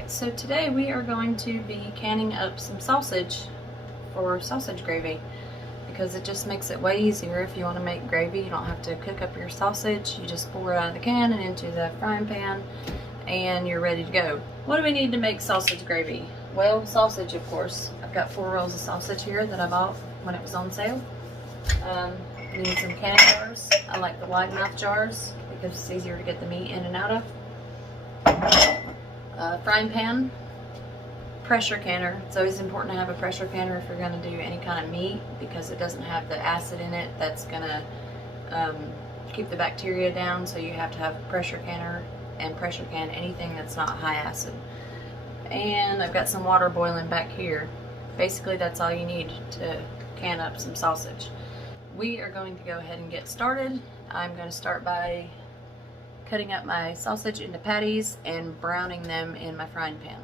Alright, so today we are going to be canning up some sausage for sausage gravy because it just makes it way easier. If you want to make gravy, you don't have to cook up your sausage. You just pour it out of the can and into the frying pan and you're ready to go. What do we need to make sausage gravy? Well, sausage, of course. I've got 4 rolls of sausage here that I bought when it was on sale. You need some can jars. I like the wide mouth jars because it's easier to get the meat in and out of. Frying pan, pressure canner. It's always important to have a pressure canner if you're going to do any kind of meat because it doesn't have the acid in it that's going to keep the bacteria down, so you have to have a pressure canner and pressure can anything that's not high acid. And I've got some water boiling back here. Basically that's all you need to can up some sausage. We are going to go ahead and get started. I'm going to start by cutting up my sausage into patties and browning them in my frying pan.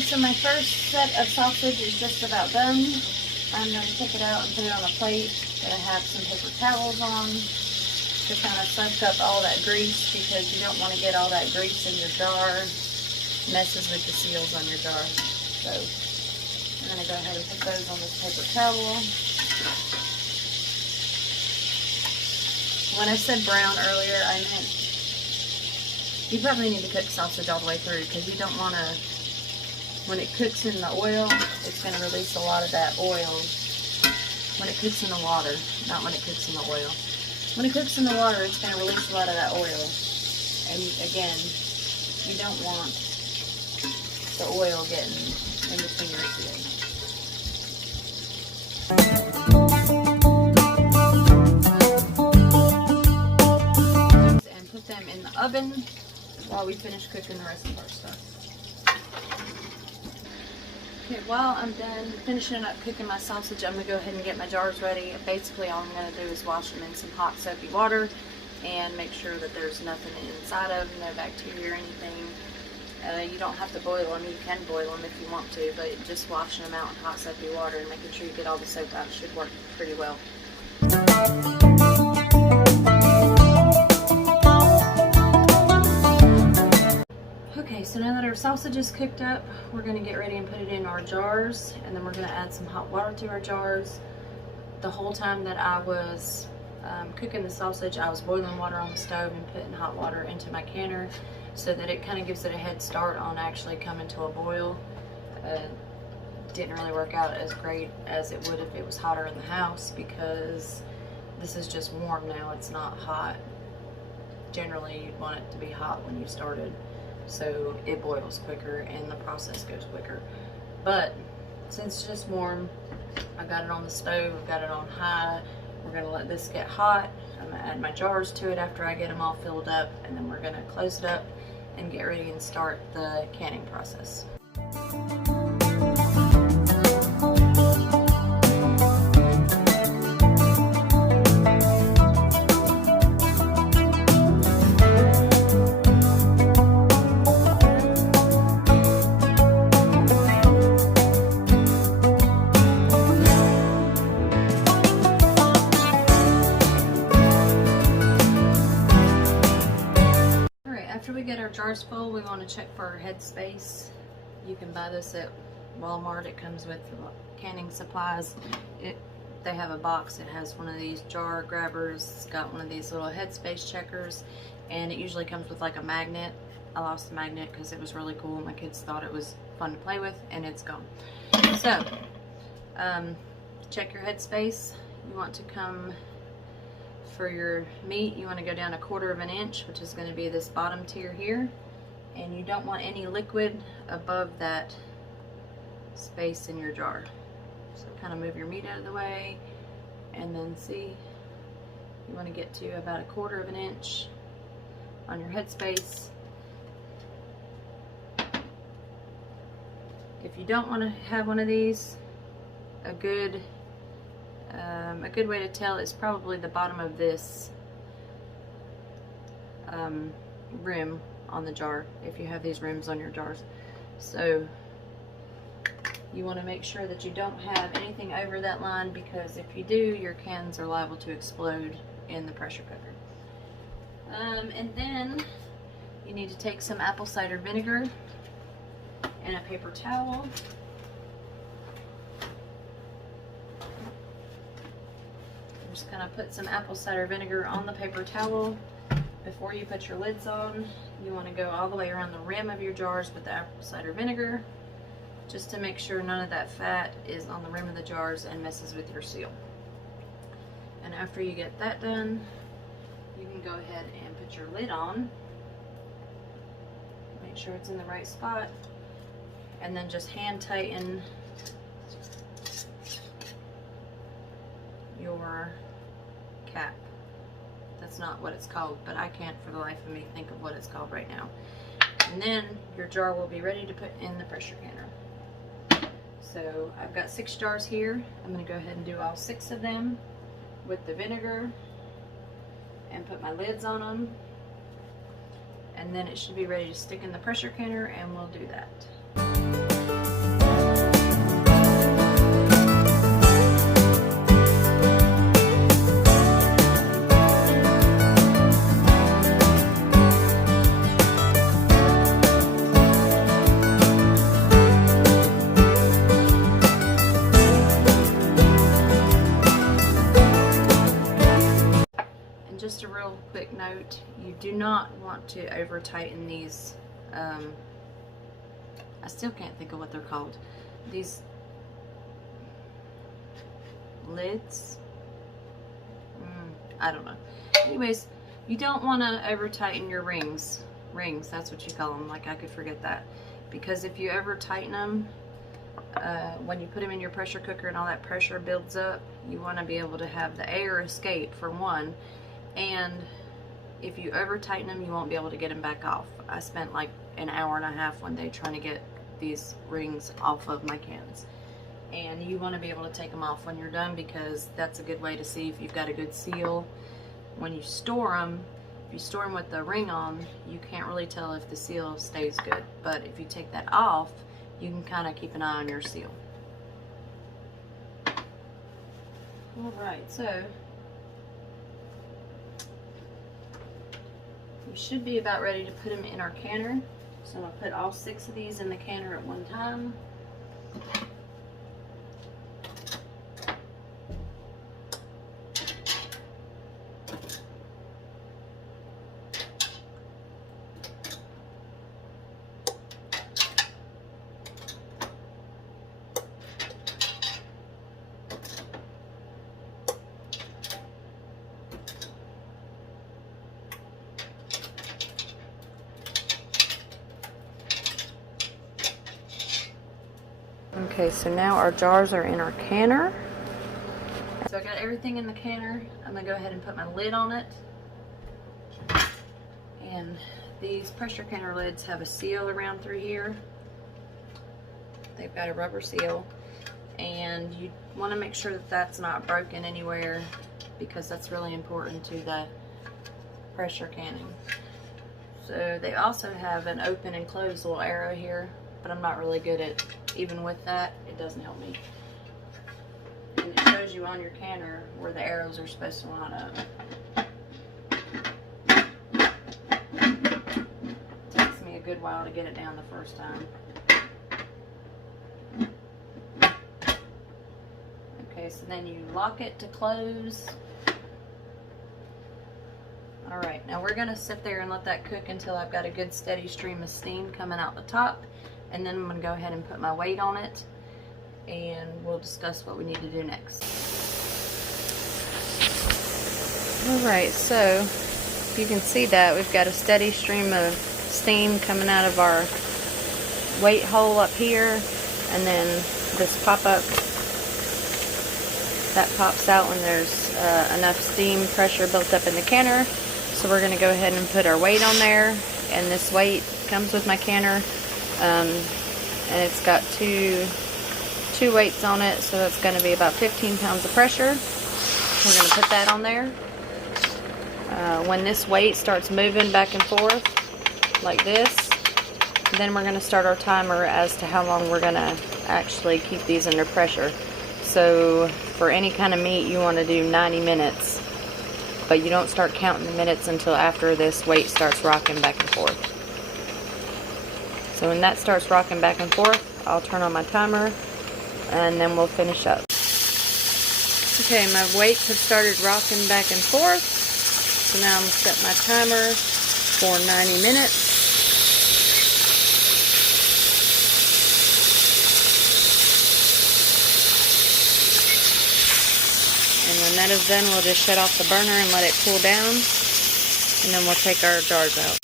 So my first set of sausage is just about done. I'm going to take it out and put it on a plate that I have some paper towels on to kind of soak up all that grease, because you don't want to get all that grease in your jar. It messes with the seals on your jar. So I'm going to go ahead and put those on this paper towel. When I said brown earlier, I meant you probably need to cook sausage all the way through, because you don't want to, when it cooks in the oil, it's going to release a lot of that oil. When it cooks in the water, not when it cooks in the oil. When it cooks in the water, it's going to release a lot of that oil. And again, you don't want the oil getting in between your seals. And put them in the oven while we finish cooking the rest of our stuff. Okay, while I'm done finishing up cooking my sausage, I'm going to go ahead and get my jars ready. Basically, all I'm going to do is wash them in some hot soapy water and make sure that there's nothing inside of them, no bacteria or anything. You don't have to boil them. You can boil them if you want to, but just washing them out in hot soapy water and making sure you get all the soap out should work pretty well. Okay, so now that our sausage is cooked up, we're going to get ready and put it in our jars, and then we're going to add some hot water to our jars. The whole time that I was cooking the sausage, I was boiling water on the stove and putting hot water into my canner so that it kind of gives it a head start on actually coming to a boil. Didn't really work out as great as it would if it was hotter in the house, because this is just warm now, it's not hot. Generally, you'd want it to be hot when you started, so it boils quicker and the process goes quicker. But since it's just warm, I've got it on the stove, I've got it on high. We're going to let this get hot. I'm going to add my jars to it after I get them all filled up, and then we're going to close it up and get ready and start the canning process. After we get our jars full, we want to check for our head space. You can buy this at Walmart. It comes with canning supplies. They have a box. It has one of these jar grabbers. It's got one of these little headspace checkers, and it usually comes with like a magnet I lost the magnet because it was really cool. My kids thought it was fun to play with, and it's gone. So, check your headspace. You want to come for your meat, you want to go down 1/4 inch, which is going to be this bottom tier here, and you don't want any liquid above that space in your jar. So kind of move your meat out of the way, and then see, you want to get to about 1/4 inch on your headspace. If you don't want to have one of these, a good way to tell is probably the bottom of this rim on the jar, if you have these rims on your jars. So you want to make sure that you don't have anything over that line, because if you do, your cans are liable to explode in the pressure cooker. And then you need to take some apple cider vinegar and a paper towel. I'm just gonna put some apple cider vinegar on the paper towel. Before you put your lids on, you want to go all the way around the rim of your jars with the apple cider vinegar, just to make sure none of that fat is on the rim of the jars and messes with your seal. And after you get that done, you can go ahead and put your lid on. Make sure it's in the right spot, and then just hand tighten your cap. That's not what it's called, but I can't for the life of me think of what it's called right now. And then your jar will be ready to put in the pressure canner. So I've got 6 jars here. I'm going to go ahead and do all 6 of them with the vinegar and put my lids on them. And then it should be ready to stick in the pressure canner, and we'll do that. Just a real quick note, you do not want to over tighten these, I still can't think of what they're called, these lids, I don't know. Anyways, you don't want to over tighten your rings, that's what you call them, like I could forget that, because if you over tighten them, when you put them in your pressure cooker and all that pressure builds up, you want to be able to have the air escape for one. And if you over tighten them, you won't be able to get them back off. I spent like an hour and a half one day trying to get these rings off of my cans. And you want to be able to take them off when you're done, because that's a good way to see if you've got a good seal. When you store them, if you store them with the ring on, you can't really tell if the seal stays good. But if you take that off, you can kind of keep an eye on your seal. Alright, so we should be about ready to put them in our canner. So I'm going to put all 6 of these in the canner at one time. Okay, so now our jars are in our canner. So I got everything in the canner. I'm going to go ahead and put my lid on it. And these pressure canner lids have a seal around through here. They've got a rubber seal. And you want to make sure that that's not broken anywhere, because that's really important to the pressure canning. So they also have an open and close little arrow here, but I'm not really good at, even with that, it doesn't help me. And it shows you on your canner where the arrows are supposed to line up. It takes me a good while to get it down the first time. Okay, so then you lock it to close. Alright, now we're gonna sit there and let that cook until I've got a good steady stream of steam coming out the top, and then I'm gonna go ahead and put my weight on it, and we'll discuss what we need to do next. Alright, so you can see that we've got a steady stream of steam coming out of our weight hole up here, and then this pop-up that pops out when there's enough steam pressure built up in the canner. So we're going to go ahead and put our weight on there, and this weight comes with my canner, and it's got two weights on it, so that's going to be about 15 pounds of pressure. We're going to put that on there. When this weight starts moving back and forth like this, then we're going to start our timer as to how long we're going to actually keep these under pressure. So for any kind of meat, you want to do 90 minutes, but you don't start counting the minutes until after this weight starts rocking back and forth. So when that starts rocking back and forth, I'll turn on my timer, and then we'll finish up. Okay, my weights have started rocking back and forth, so now I'm going to set my timer for 90 minutes. And when that is done, we'll just shut off the burner and let it cool down, and then we'll take our jars out.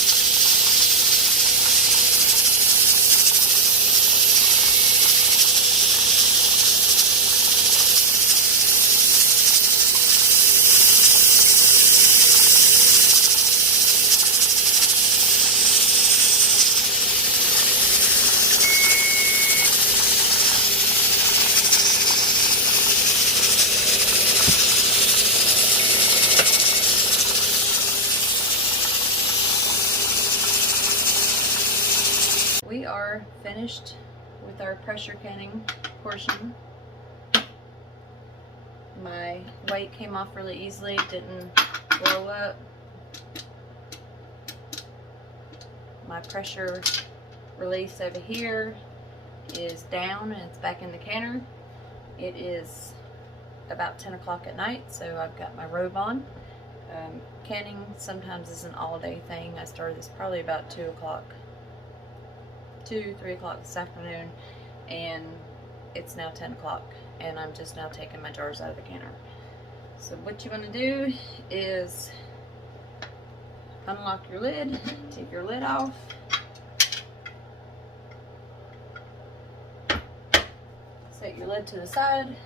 We are finished with our pressure canning portion. My weight came off really easily, didn't blow up. My pressure release over here is down and it's back in the canner. It is about 10 o'clock at night, so I've got my robe on. Canning sometimes is an all-day thing. I started this probably about 2 o'clock. 3 o'clock this afternoon, and it's now 10 o'clock, and I'm just now taking my jars out of the canner. So what you want to do is unlock your lid, take your lid off, set your lid to the side.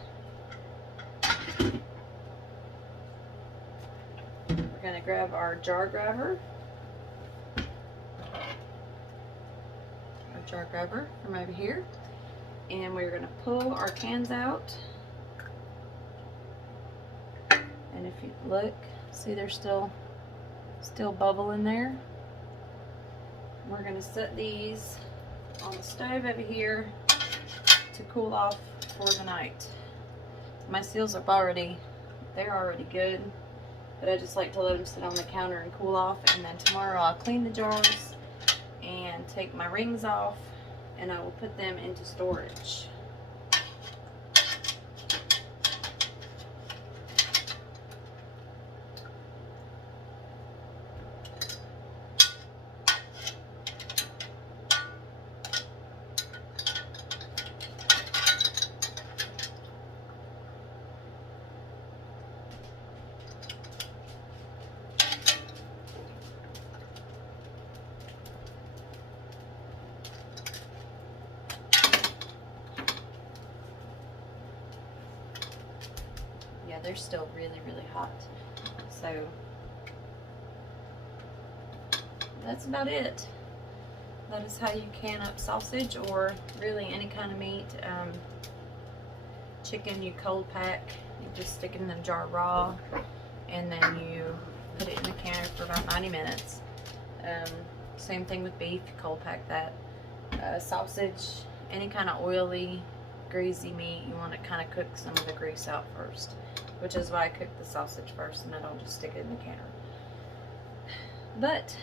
We're going to grab our jar grabber. Jar grabber from over here, and we're going to pull our cans out, and if you look, see there's still bubble in there. We're going to set these on the stove over here to cool off for the night. My seals are they're already good, but I just like to let them sit on the counter and cool off, and then tomorrow I'll clean the jars and take my rings off, and I will put them into storage. Yeah, they're still really, really hot. So that's about it. That is how you can up sausage, or really any kind of meat. Chicken, you cold pack. You just stick it in the jar raw, and then you put it in the canner for about 90 minutes. Same thing with beef, you cold pack that. Sausage, any kind of oily, greasy meat, you want to kind of cook some of the grease out first, which is why I cook the sausage first and I don't just stick it in the canner. But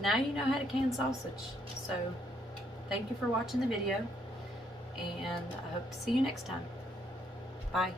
now you know how to can sausage. So thank you for watching the video, and I hope to see you next time. Bye.